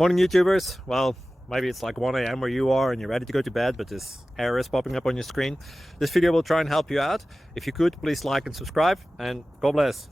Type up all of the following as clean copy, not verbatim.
Morning YouTubers. Well, maybe it's like 1 a.m. where you are and you're ready to go to bed, but this error is popping up on your screen. This video will try and help you out. If you could, please like and subscribe, and God bless.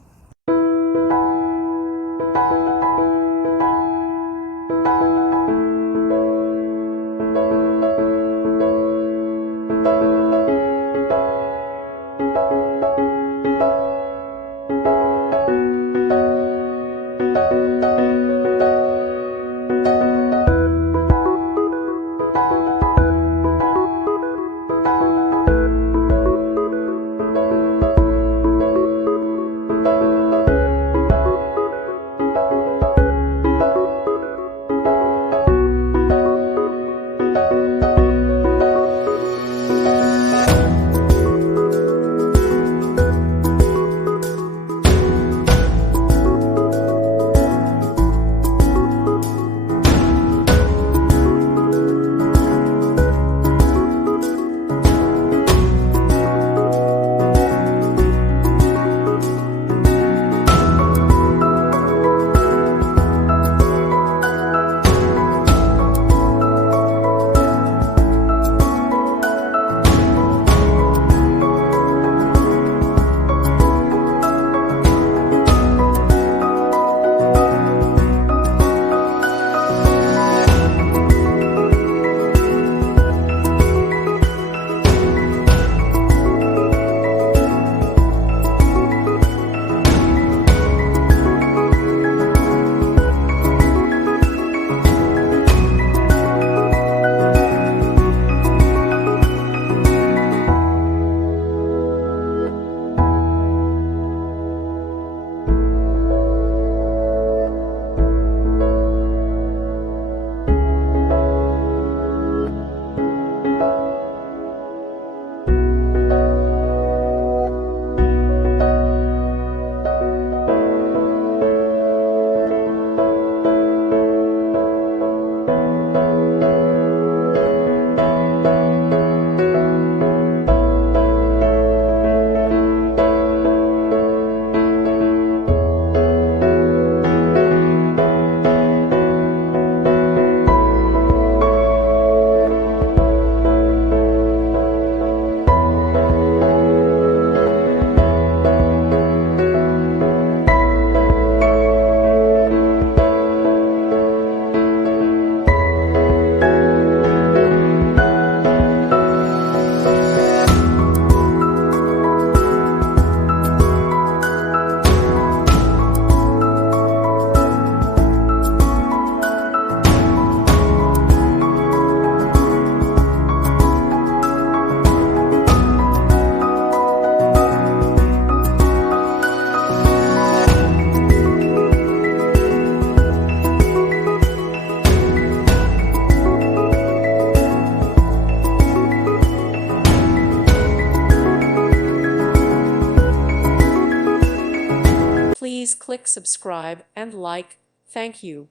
Please click subscribe and like. Thank you.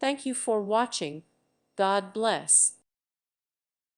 Thank you for watching. God bless.